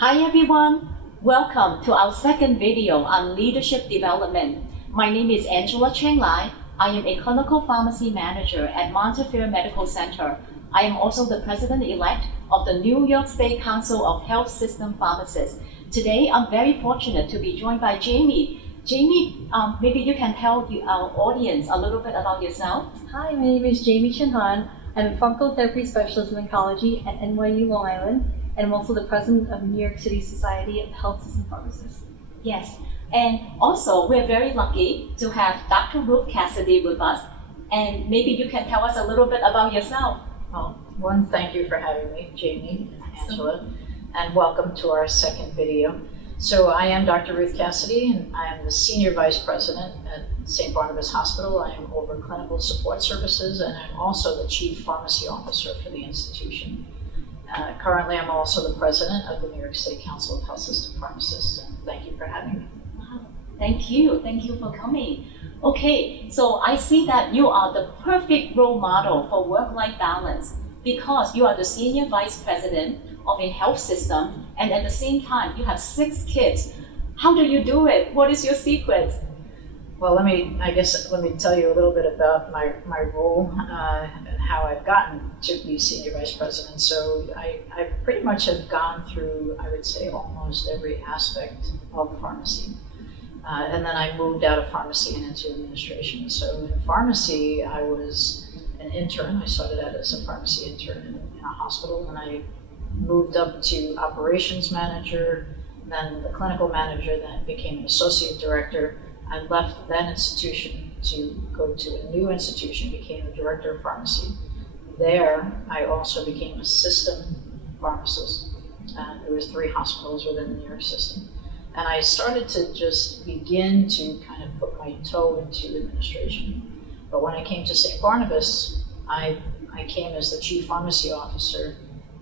Hi everyone, welcome to our second video on leadership development. My name is Angela Cheng Lai. I am a clinical pharmacy manager at Montefiore Medical Center. I am also the president-elect of the New York State Council of Health System Pharmacists. Today, I'm very fortunate to be joined by Jamie. Jamie, maybe you can tell our audience a little bit about yourself. Hi, my name is Jamie Shinhan. I'm a pharmacotherapy specialist in oncology at NYU Long Island, and I'm also the president of the New York City Society of Health System Pharmacists. Yes, and also we're very lucky to have Dr. Ruth Cassidy with us. And maybe you can tell us a little bit about yourself. Well, one, thank you for having me, Jamie and Angela, and welcome to our second video. So I am Dr. Ruth Cassidy, and I am the Senior Vice President at St. Barnabas Hospital. I am over clinical support services, and I'm also the Chief Pharmacy Officer for the institution. Currently, I'm also the President of the New York State Council of Health System Pharmacists, and thank you for having me. Wow. Thank you for coming. Okay, so I see that you are the perfect role model for work-life balance because you are the Senior Vice President of a health system, and at the same time, you have 6 kids. How do you do it? What is your secret? Well, let me tell you a little bit about my role and how I've gotten to be Senior Vice President. So I pretty much have gone through, I would say, almost every aspect of pharmacy. And then I moved out of pharmacy and into administration. So in pharmacy, I was an intern. I started out as a pharmacy intern in a hospital, and I moved up to operations manager, then the clinical manager, then became an associate director. I left that institution to go to a new institution, became the director of pharmacy. There, I also became a system pharmacist. There was 3 hospitals within the New York system. And I started to just begin to kind of put my toe into administration. But when I came to St. Barnabas, I came as the chief pharmacy officer,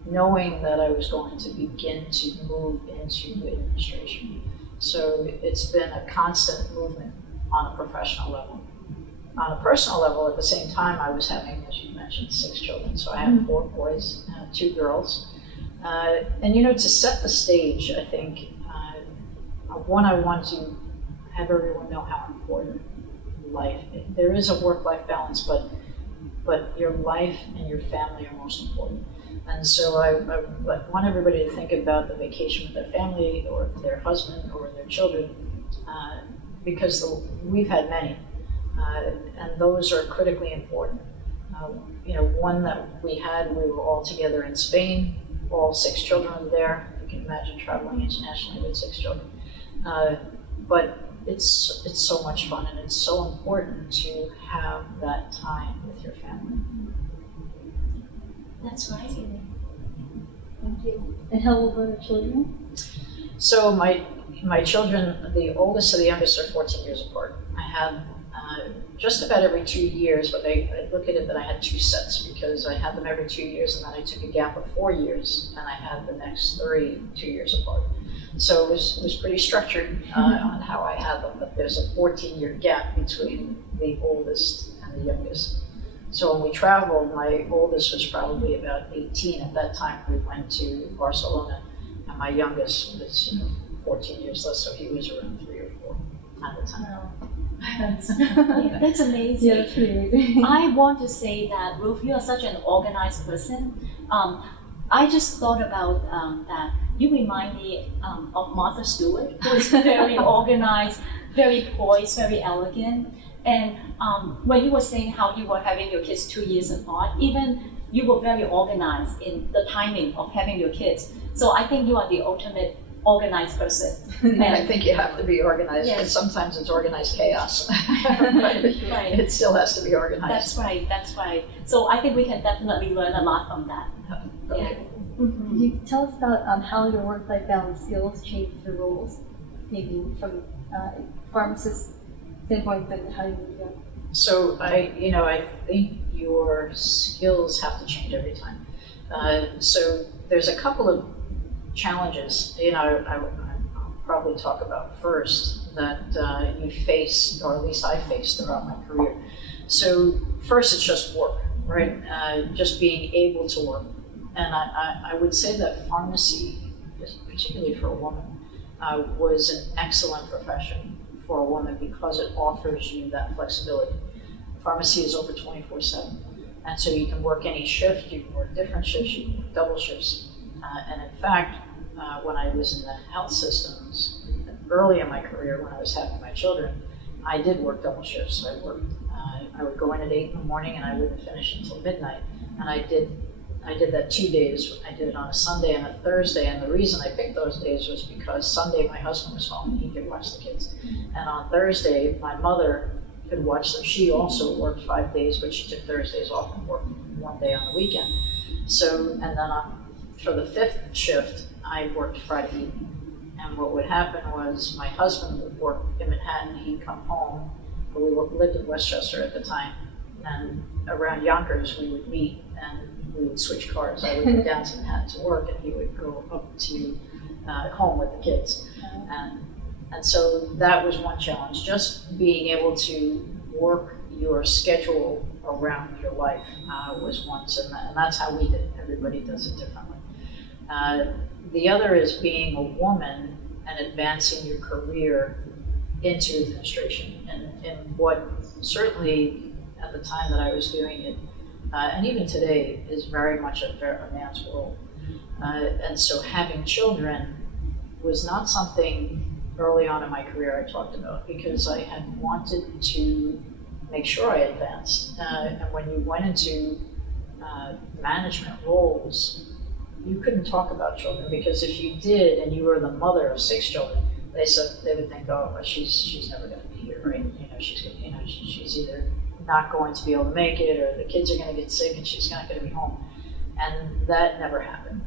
knowing that I was going to begin to move into administration. So it's been a constant movement on a professional level. On a personal level, at the same time, I was having, as you mentioned, 6 children. So I have 4 boys, 2 girls. And to set the stage, I think, one, I want to have everyone know how important life is. There is a work-life balance, but your life and your family are most important. And so I want everybody to think about the vacation with their family or their husband or their children, because we've had many, and those are critically important. One that we were all together in Spain, all 6 children were there. You can imagine traveling internationally with 6 children. But it's so much fun, and it's so important to have that time with your family. That's right. Thank you. And how old were the children? So my children, the oldest and the youngest, are 14 years apart. I had just about every 2 years, but I look at it that I had 2 sets because I had them every 2 years, and then I took a gap of 4 years, and I had the next 3 2 years apart. So it was pretty structured on how I had them, but there's a 14-year gap between the oldest and the youngest. So when we traveled, my oldest was probably about 18 at that time. We went to Barcelona, and my youngest was 14 years less, so he was around 3 or 4 at the time. Wow. That's amazing. Yeah, that's pretty amazing. I want to say that, Ruth, you are such an organized person. I just thought about that. You remind me of Martha Stewart, who is very organized, very poised, very elegant. And when you were saying how you were having your kids 2 years apart, even you were very organized in the timing of having your kids. So I think you are the ultimate organized person. And I think you have to be organized, yes. But sometimes it's organized chaos. Right. It still has to be organized. That's right. So I think we can definitely learn a lot from that. Yeah. Mm-hmm. Could you tell us about how your work-life balance skills change your roles, maybe from pharmacist standpoint, but how you do that? So I think your skills have to change every time. So there's a couple of challenges. I'll probably talk about first that you face, or at least I faced throughout my career. So first, it's just work, right? Just being able to work. And I would say that pharmacy, particularly for a woman, was an excellent profession for a woman because it offers you that flexibility. Pharmacy is over 24/7, and so you can work any shift, you can work different shifts, you can work double shifts. And in fact, when I was in the health systems, early in my career when I was having my children, I did work double shifts. I would go in at 8 in the morning and I wouldn't finish until midnight. And I did that 2 days. I did it on a Sunday and a Thursday, and the reason I picked those days was because Sunday my husband was home and he could watch the kids. And on Thursday, my mother could watch them. She also worked 5 days, but she took Thursdays off and worked 1 day on the weekend. So, and then for the 5th shift, I worked Friday evening. And what would happen was my husband would work in Manhattan, he'd come home, but we lived in Westchester at the time, and around Yonkers we would meet and we would switch cars. I would go down to Manhattan to work and he would go up to home with the kids. And so that was one challenge, just being able to work your schedule around your life was one, and that's how we did it. Everybody does it differently. The other is being a woman and advancing your career into administration, and what certainly at the time that I was doing it, and even today, is very much a man's world. And so having children was not something early on in my career I talked about, because I had wanted to make sure I advanced. And when you went into management roles, you couldn't talk about children, because if you did and you were the mother of 6 children, they would think, oh, well, she's never going to be here, right? She's either not going to be able to make it, or the kids are going to get sick and she's not going to be home. And that never happened.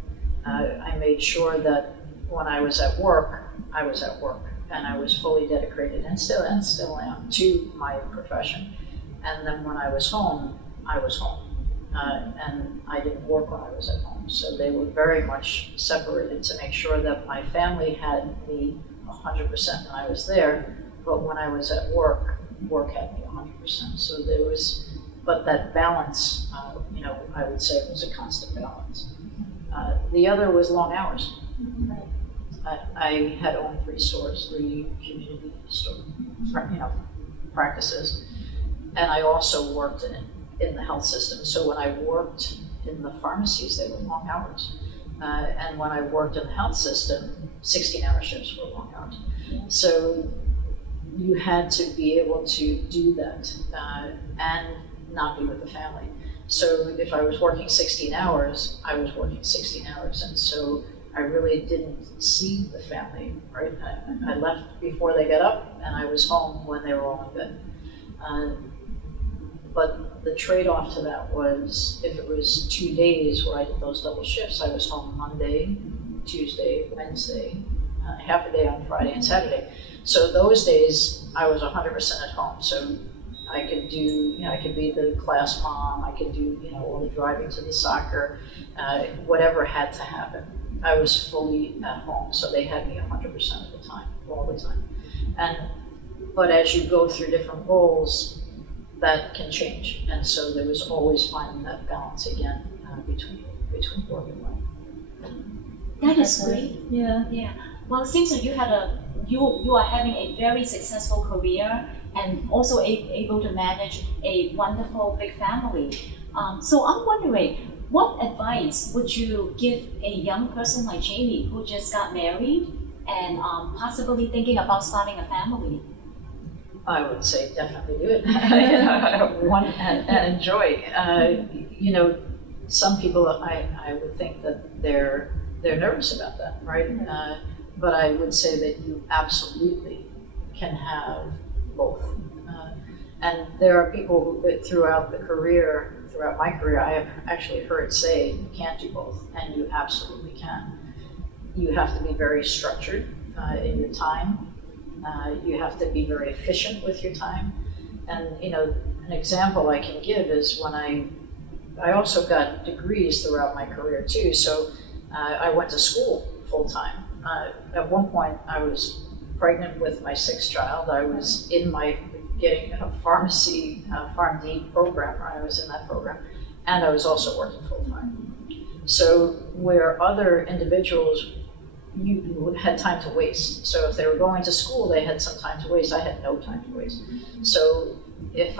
I made sure that when I was at work, I was at work, and I was fully dedicated and still am to my profession. And then when I was home, I was home. And I didn't work when I was at home. So they were very much separated to make sure that my family had me 100% when I was there, but when I was at work, work had me 100%. So there was, but that balance, I would say it was a constant balance. The other was long hours. I had owned 3 stores, 3 community store, practices, and I also worked in the health system. So when I worked in the pharmacies, they were long hours. And when I worked in the health system, 16-hour shifts were long hours. So you had to be able to do that and not be with the family. So if I was working 16 hours, I was working 16 hours. And so I really didn't see the family, right? I left before they got up, and I was home when they were all in bed. But the trade-off to that was, if it was 2 days where I did those double shifts, I was home Monday, Tuesday, Wednesday, half a day on Friday and Saturday. So those days, I was 100% at home. So I could do, I could be the class mom, I could do, all the driving to the soccer, whatever had to happen. I was fully at home, so they had me 100% of the time, all the time. But as you go through different roles, that can change, and so there was always finding that balance again between work and life. That is great. Yeah. Yeah. Well, it seems that you are having a very successful career and also able to manage a wonderful big family. So I'm wondering, what advice would you give a young person like Jamie who just got married and possibly thinking about starting a family? I would say definitely do it. and enjoy. Some people I would think that they're nervous about that, right? But I would say that you absolutely can have both. And there are people who, throughout my career, I have actually heard say you can't do both, and you absolutely can. You have to be very structured in your time. You have to be very efficient with your time. And an example I can give is when I also got degrees throughout my career too. So I went to school full time. At one point I was pregnant with my 6th child. I was getting a pharmacy PharmD program, I was in that program, and I was also working full time. So where other individuals you had time to waste. So if they were going to school, they had some time to waste. I had no time to waste. So if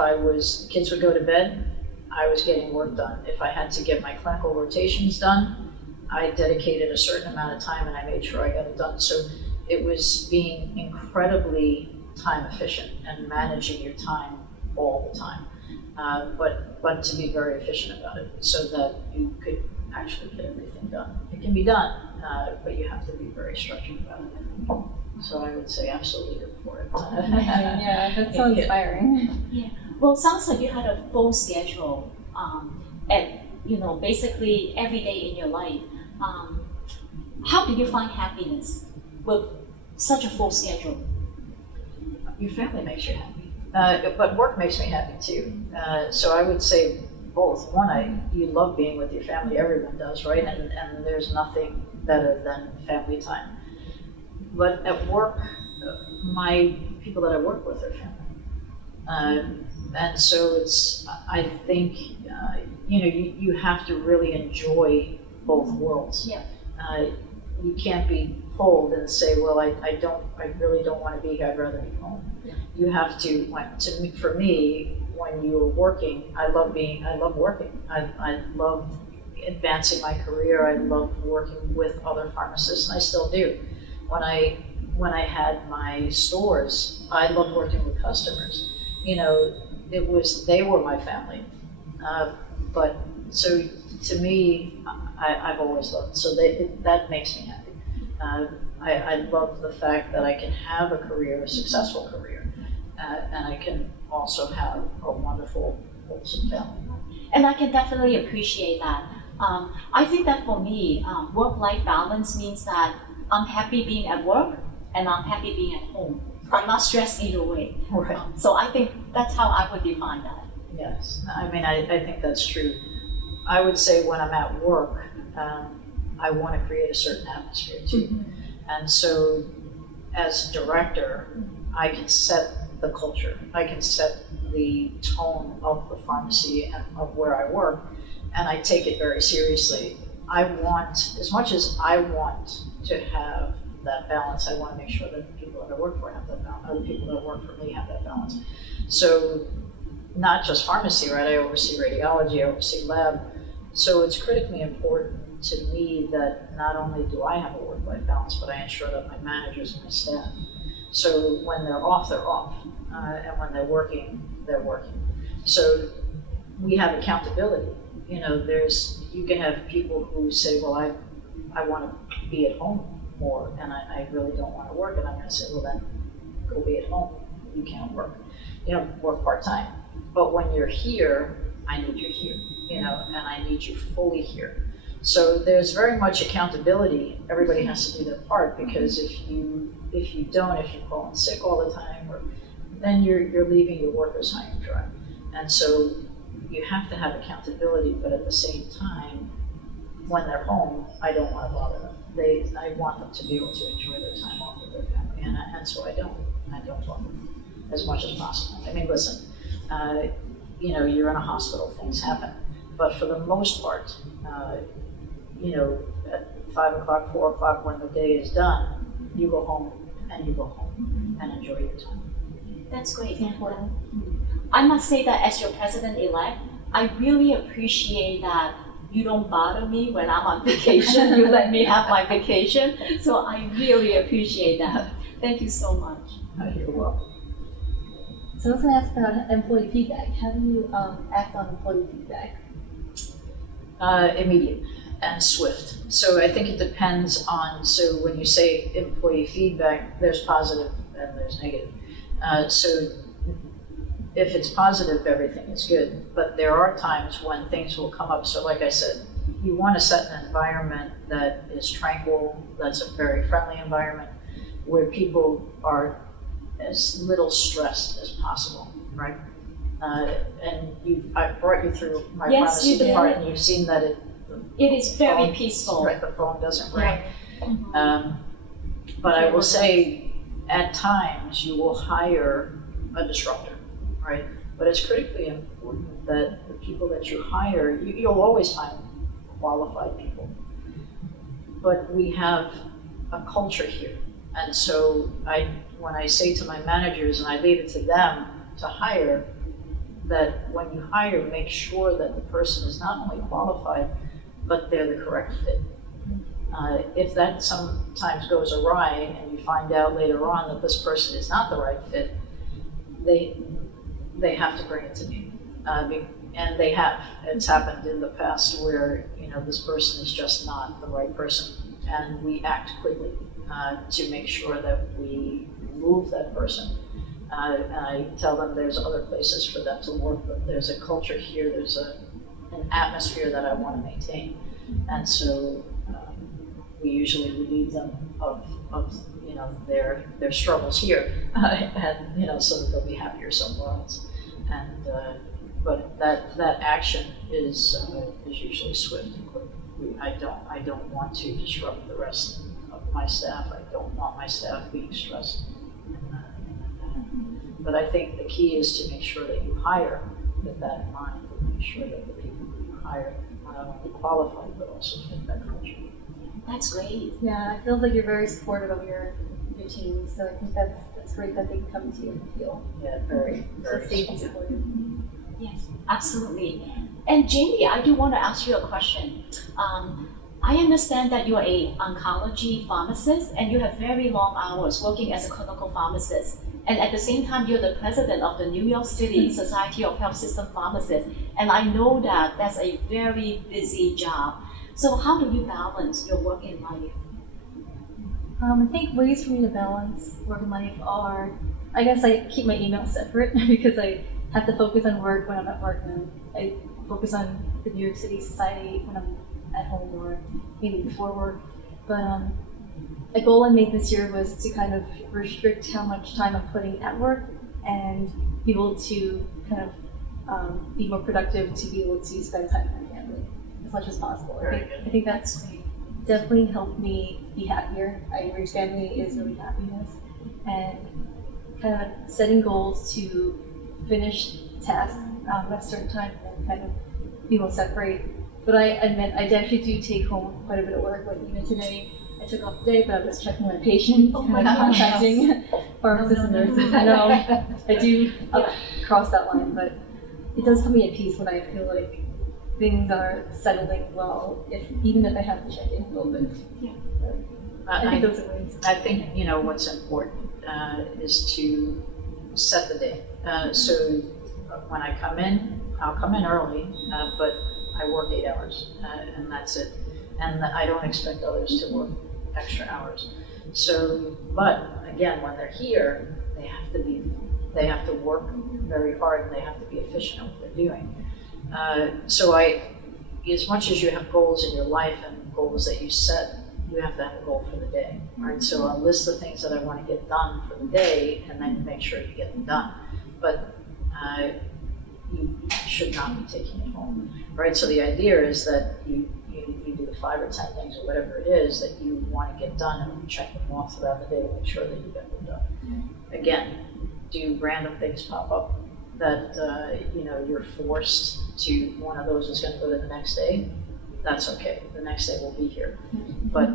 kids would go to bed, I was getting work done. If I had to get my clinical rotations done, I dedicated a certain amount of time and I made sure I got it done. So it was being incredibly time efficient and managing your time all the time. But to be very efficient about it so that you could actually get everything done. It can be done, but you have to be very structured about it. So I would say absolutely good for it. Yeah, that's so inspiring. Yeah. Well, sounds like you had a full schedule, at basically every day in your life. How do you find happiness with such a full schedule? Your family makes you happy, but work makes me happy too. So I would say both. One, you love being with your family. Everyone does, right? And there's nothing better than family time. But at work, my people that I work with are family. And so I think, you have to really enjoy both worlds. Yeah. You can't be pulled and say, well, I really don't want to be here, I'd rather be home. Yeah. You have to, for me, when you're working, I love working. I love advancing my career. I love working with other pharmacists, and I still do. When I had my stores, I loved working with customers. They were my family. But so to me, I've always loved, so that makes me happy. I love the fact that I can have a career, a successful career, and I can also have a wonderful, wholesome family. And I can definitely appreciate that. I think that for me, work-life balance means that I'm happy being at work and I'm happy being at home. I'm not stressed either way. Right. So I think that's how I would define that. Yes, I mean, I think that's true. I would say when I'm at work, I want to create a certain atmosphere too. Mm-hmm. And so as director, I can set the culture. I can set the tone of the pharmacy and of where I work, and I take it very seriously. As much as I want to have that balance, I want to make sure that the people that I work for have that balance, other people that work for me have that balance. So not just pharmacy, right? I oversee radiology, I oversee lab. So it's critically important to me that not only do I have a work-life balance, but I ensure that my managers and my staff. So when they're off, they're off. And when they're working, they're working. So we have accountability. You can have people who say, well, I want to be at home more and I really don't want to work. And I'm going to say, well, then go be at home. You can't work. Work part-time. But when you're here, I need you here, and I need you fully here. So there's very much accountability. Everybody has to do their part, because if you call in sick all the time, then you're leaving your workers high and dry. And so you have to have accountability, but at the same time, when they're home, I don't want to bother them. I want them to be able to enjoy their time off with their family, and so I don't bother them as much as possible. I mean, listen, you're in a hospital, things happen, but for the most part, at 5 o'clock, 4 o'clock, when the day is done, you go home and enjoy your time. That's great. It's important. I must say that as your president-elect, I really appreciate that you don't bother me when I'm on vacation. You let me have my vacation. So I really appreciate that. Thank you so much. You're welcome. So I was going to ask about employee feedback. How do you act on employee feedback? Immediate and swift. So I think it depends on, so when you say employee feedback, there's positive and there's negative. So if it's positive, everything is good. But there are times when things will come up. So like I said, you want to set an environment that is tranquil, that's a very friendly environment, where people are as little stressed as possible, right? And I brought you through my pharmacy department, you've seen that it is very peaceful. Right, the phone doesn't ring. Mm-hmm. But I will say, at times, you will hire a disruptor, right? But it's critically important that the people that you hire, you'll always find qualified people. But we have a culture here. And so when I say to my managers, and I leave it to them to hire, that when you hire, make sure that the person is not only qualified, but they're the correct fit. If that sometimes goes awry and you find out later on that this person is not the right fit, they have to bring it to me. And they have. It's happened in the past where, this person is just not the right person, and we act quickly to make sure that we remove that person. And I tell them there's other places for them to work, but there's a culture here, there's an atmosphere that I want to maintain. And so we usually relieve them of their struggles here, and so that they'll be happier somewhere else. And but that action is usually swift and quick. I don't want to disrupt the rest of my staff. I don't want my staff being stressed. But I think the key is to make sure that you hire with that in mind, and make sure that the people who you hire are not only qualified but also fit that culture. That's great. Yeah, it feels like you're very supportive of your team, so I think that's great that they can come to you and feel Very, very safe and supported. Yes, absolutely. And Jamie, I do want to ask you a question. I understand that you are an oncology pharmacist and you have very long hours working as a clinical pharmacist. And at the same time, you're the president of the New York City Society of Health System Pharmacists. And I know that that's a very busy job. So how do you balance your work and life? I think ways for me to balance work and life are, I guess I keep my emails separate because I have to focus on work when I'm at work, and I focus on the New York City Society when I'm at home or maybe before work. But a goal I made this year was to kind of restrict how much time I'm putting at work and be able to kind of be more productive, to be able to spend time with my family as much as possible. I think that's definitely helped me be happier. I agree, family is really happiness, and kind of setting goals to finish tasks at a certain time and kind of be able to separate. But I admit I actually do take home quite a bit of work. Like even today, I took off the day, but I was checking my patients, kind of contacting pharmacists and nurses. I know I do cross that line, but it does put me at peace when I feel like things are settling well, even if I have to check in a little bit. Yeah. I think those are ways. I think what's important is to set the day. So when I come in, I'll come in early, but I work 8 hours, and that's it. And I don't expect others to work extra hours. So, but again, when they're here, they have to work very hard, and they have to be efficient at what they're doing. So as much as you have goals in your life and goals that you set, you have to have a goal for the day, right? So I'll list the things that I want to get done for the day, and then make sure you get them done. But you should not be taking it home, right? So the idea is that you do the 5 or 10 things or whatever it is that you want to get done, and you check them off throughout the day to make sure that you get them done. Again, do random things pop up that you're forced to, one of those is going to go to the next day? That's okay. The next day will be here. But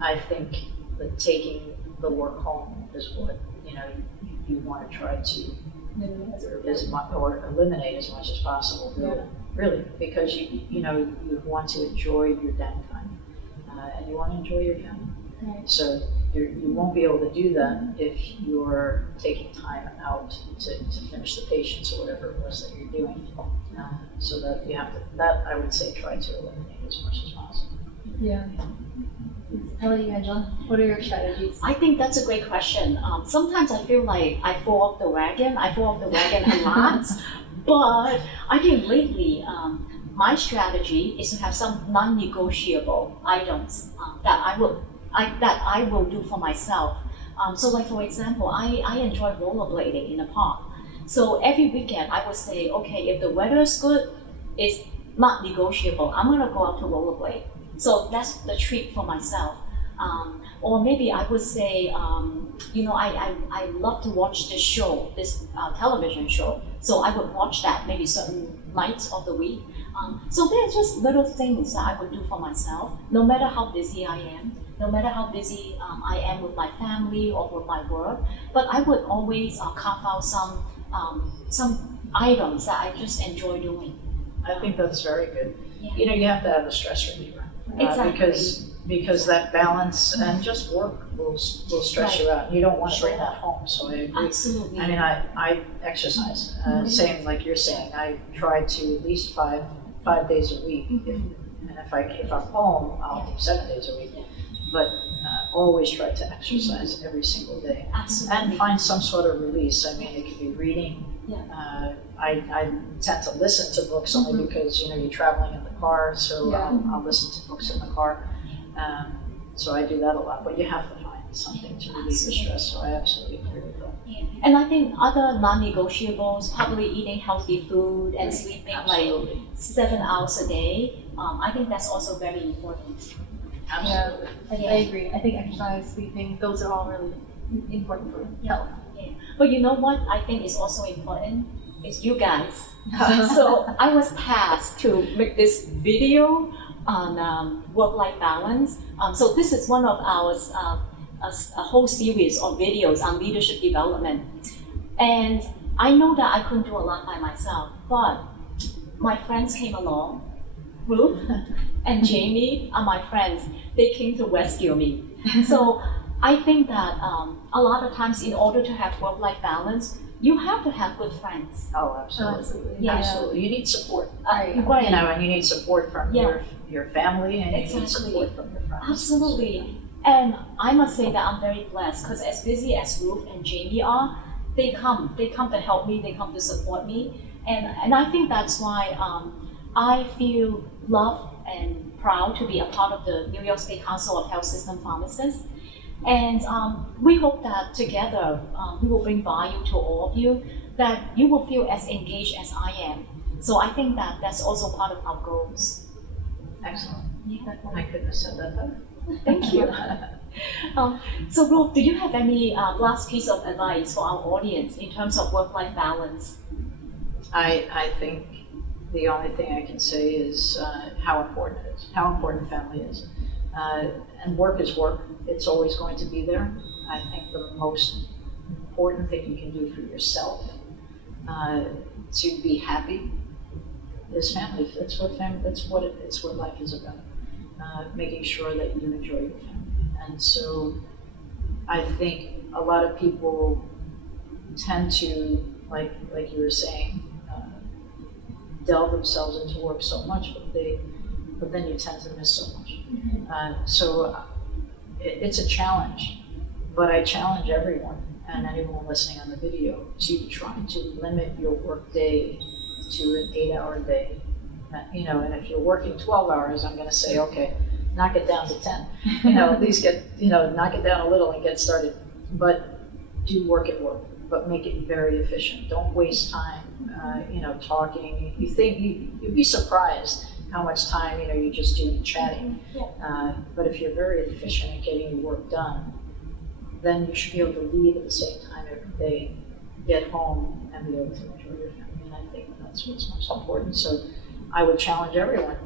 I think that taking the work home is what you want to try to eliminate as much as possible. Really, because you want to enjoy your downtime, and you want to enjoy your family. Right. So you won't be able to do that if you're taking time out to finish the patients or whatever it was that you're doing. So that you have to, that I would say, try to eliminate as much as possible. Yeah. How about you, Angela? What are your strategies? I think that's a great question. Sometimes I feel like I fall off the wagon. I fall off the wagon a lot. But I think lately, my strategy is to have some non-negotiable items that I will do for myself. So like for example, I enjoy rollerblading in the park. So every weekend I would say, okay, if the weather is good, it's not negotiable. I'm gonna go out to rollerblade. So that's the treat for myself. Or maybe I would say, I love to watch this show, this television show. So I would watch that maybe certain nights of the week. So they're just little things that I would do for myself, no matter how busy I am. no matter how busy I am with my family or with my work, but I would always carve out some items that I just enjoy doing. I think that's very good. Yeah. You know, you have to have a stress reliever. Exactly. Because that balance and just work will stress you out. You don't want to bring that home, so I agree. Absolutely. I mean, I exercise, same like you're saying. I try to at least five days a week. And if I'm home, I'll do 7 days a week. Yeah. But always try to exercise every single day. Absolutely. And find some sort of release. I mean, it could be reading. Yeah. I tend to listen to books only because, you know, you're traveling in the car, so Yeah. I'll listen to books in the car. So I do that a lot, but you have to find something to relieve the stress, so I absolutely agree with that. Yeah. And I think other non-negotiables, probably eating healthy food and sleeping Absolutely. like 7 hours a day. I think that's also very important. Absolutely. I agree. I think exercise, sleeping, those are all really important for health. Yeah. But you know what I think is also important? Is you guys. So I was tasked to make this video on work-life balance. So this is one of our a whole series of videos on leadership development. And I know that I couldn't do a lot by myself, but my friends came along. Ruth and Jamie are my friends. They came to rescue me. So I think that a lot of times in order to have work-life balance, you have to have good friends. Oh, absolutely. Absolutely. Yeah. Absolutely. You need support. Right. You know, and you need support from Yeah. your family, and you need Exactly. support from your friends. Absolutely. And I must say that I'm very blessed because as busy as Ruth and Jamie are, they come to help me, they come to support me. And I think that's why I feel loved and proud to be a part of the New York State Council of Health System Pharmacists. And we hope that together we will bring value to all of you, that you will feel as engaged as I am. So I think that that's also part of our goals. Excellent. Yeah. I couldn't have said that better. Thank you. So Ruth, do you have any last piece of advice for our audience in terms of work-life balance? I think the only thing I can say is how important it is, how important family is. And work is work. It's always going to be there. I think the most important thing you can do for yourself to be happy is family. It's what life is about. Making sure that you enjoy your family. And so I think a lot of people tend to, like you were saying, delve themselves into work so much, but then you tend to miss so much. So it's a challenge, but I challenge everyone and anyone listening on the video to try to limit your work day to an 8-hour day. You know, and if you're working 12 hours, I'm going to say, okay, knock it down to 10. You know, at least knock it down a little and get started. But do work at work, but make it very efficient. Don't waste time, talking. You'd be surprised how much time, you just do chatting. But if you're very efficient at getting your work done, then you should be able to leave at the same time every day, get home, and be able to enjoy your family. And I think that's what's most important. So I would challenge everyone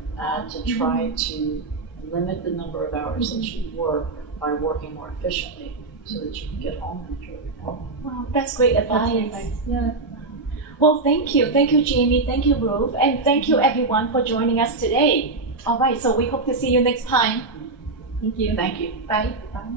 to try to limit the number of hours that you work by working more efficiently so that you can get home and enjoy your family. Wow, that's great advice. Yeah. Well, thank you. Thank you, Jamie. Thank you, Ruth. And thank you, everyone, for joining us today. All right, so we hope to see you next time. Thank you. Thank you. Bye. Bye.